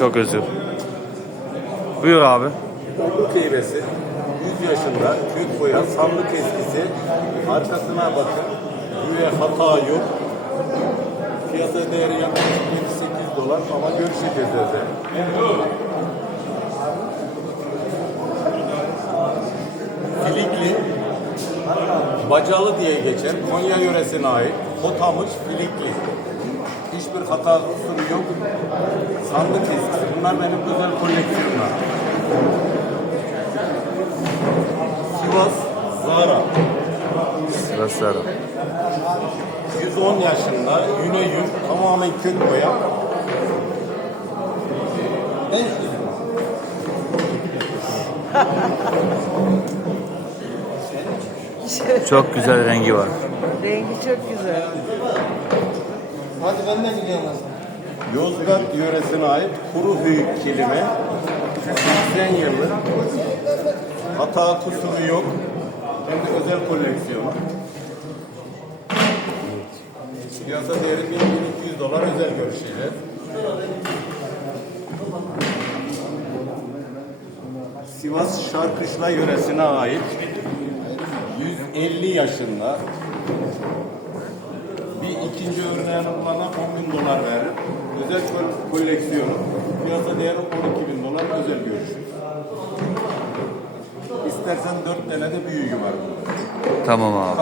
Çok özür. Buyur abi. Oğlu kıyresi 100 yaşında kök boya sandık eskisi arkasına bakın güve hata yok piyasa değeri yaklaşık 7-8 dolar ama görüşeceğiz özel. Filikli Bacalı diye geçer. Konya yöresine ait. Kotamış, filikli. Hiçbir hata kusuru yok. Sandık eskisi. Bunlar benim özel koleksiyonlar. Sivas Zara. Sırası 110 yaşında yüne yün tamamen kök boya. En Çok güzel rengi var. Rengi çok güzel. Hadi ben de gidiyorum. Yozgat yöresine ait kuru hüyük kilimi 80 yıllık hata kusuru yok. Hem de özel koleksiyonu piyasa değeri 1200 dolar özel görüşüyle Sivas Şarkışla yöresine ait 150 yaşında bin dolar verir. Özel kol- koleksiyonu. Piyasa değeri 12 bin dolar özel görüş. İstersen 4 tane de büyüğü var. Tamam abi.